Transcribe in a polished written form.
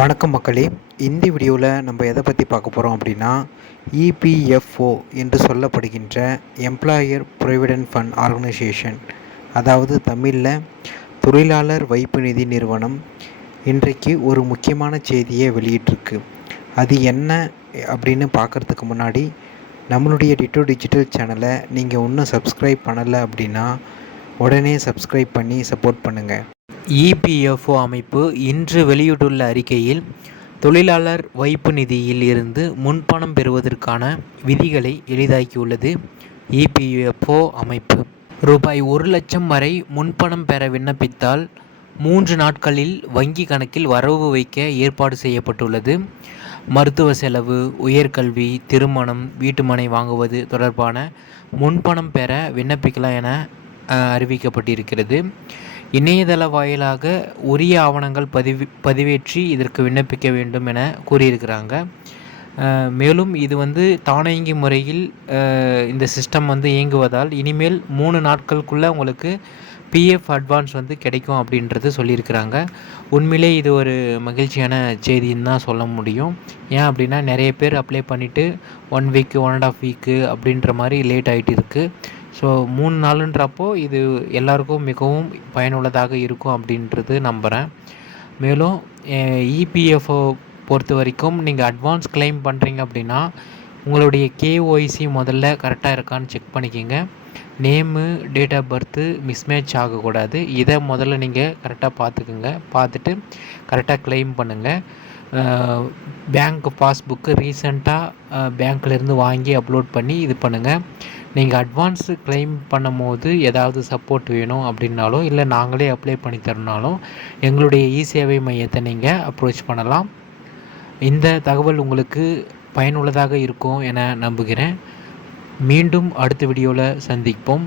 வணக்கம் மக்களே. இந்த வீடியோவில் நம்ம எதை பற்றி பார்க்க போகிறோம் அப்படின்னா, இபிஎஃப்ஓ என்று சொல்லப்படுகின்ற எம்ப்ளாயர் ப்ரொவிடென்ட் ஃபண்ட் ஆர்கனைசேஷன், அதாவது தமிழில் தொழிலாளர் வைப்பு நிதி நிறுவனம் இன்றைக்கு ஒரு முக்கியமான செய்தியை வெளியிட்டிருக்கு. அது என்ன அப்படின்னு பார்க்குறதுக்கு முன்னாடி நம்மளுடைய டிட்டோ டிஜிட்டல் சேனலை நீங்கள் இன்னும் சப்ஸ்கிரைப் பண்ணலை அப்படின்னா உடனே சப்ஸ்கிரைப் பண்ணி சப்போர்ட் பண்ணுங்கள். இபிஎஃப்ஓ அமைப்பு இன்று வெளியிட்டுள்ள அறிக்கையில் தொழிலாளர் வைப்பு நிதியில் இருந்து முன்பணம் பெறுவதற்கான விதிகளை எளிதாக்கியுள்ளது. இபிஎஃப்ஓ அமைப்பு ரூபாய் 1,00,000 வரை முன்பணம் பெற விண்ணப்பித்தால் 3 நாட்களில் வங்கி கணக்கில் வரவு வைக்க ஏற்பாடு செய்யப்பட்டுள்ளது. மருத்துவ செலவு, உயர்கல்வி, திருமணம், வீட்டுமனை வாங்குவது தொடர்பான முன்பணம் பெற விண்ணப்பிக்கலாம் என அறிவிக்கப்பட்டிருக்கிறது. இணையதள வாயிலாக உரிய ஆவணங்கள் பதிவேற்றி இதற்கு விண்ணப்பிக்க வேண்டும் என கூறியிருக்கிறாங்க. மேலும் இது தானியங்கி முறையில் இந்த சிஸ்டம் இயங்குவதால் இனிமேல் 3 நாட்களுக்குள்ளே உங்களுக்கு பிஎஃப் அட்வான்ஸ் கிடைக்கும் அப்படின்றது சொல்லியிருக்கிறாங்க. உண்மையிலே இது ஒரு மகிழ்ச்சியான செய்தின்னு தான் சொல்ல முடியும். ஏன் அப்படின்னா நிறைய பேர் அப்ளை பண்ணிவிட்டு 1 வீக்கு 1.5 வீக்கு அப்படின்ற மாதிரி லேட் ஆகிட்டு இருக்குது. ஸோ 3 நாளுன்றப்போ இது எல்லாருக்கும் மிகவும் பயனுள்ளதாக இருக்கும் அப்படின்றது நம்புகிறேன். மேலும் இபிஎஃப்ஓ பொறுத்த வரைக்கும் நீங்கள் அட்வான்ஸ் கிளைம் பண்ணுறீங்க அப்படின்னா உங்களுடைய கேஒய்சி முதல்ல கரெக்டாக இருக்கான்னு செக் பண்ணிக்கோங்க. Name, date of birth mismatch ஆகக்கூடாது. இதை முதல்ல நீங்கள் கரெக்டாக பார்த்துக்குங்க. பார்த்துட்டு கரெக்டாக கிளைம் பண்ணுங்கள். பேங்க் பாஸ்புக்கு ரீசெண்டாக பேங்க்லேருந்து வாங்கி அப்லோட் பண்ணி இது பண்ணுங்கள். நீங்கள் அட்வான்ஸு கிளைம் பண்ணும் போது ஏதாவது சப்போர்ட் வேணும் அப்படின்னாலும் இல்லை நாங்களே அப்ளை பண்ணி தரனாலும் எங்களுடைய இ-சேவை மையத்தை நீங்கள் அப்ரோச் பண்ணலாம். இந்த தகவல் உங்களுக்கு பயனுள்ளதாக இருக்கும் என நம்புகிறேன். மீண்டும் அடுத்த வீடியோவில் சந்திப்போம்.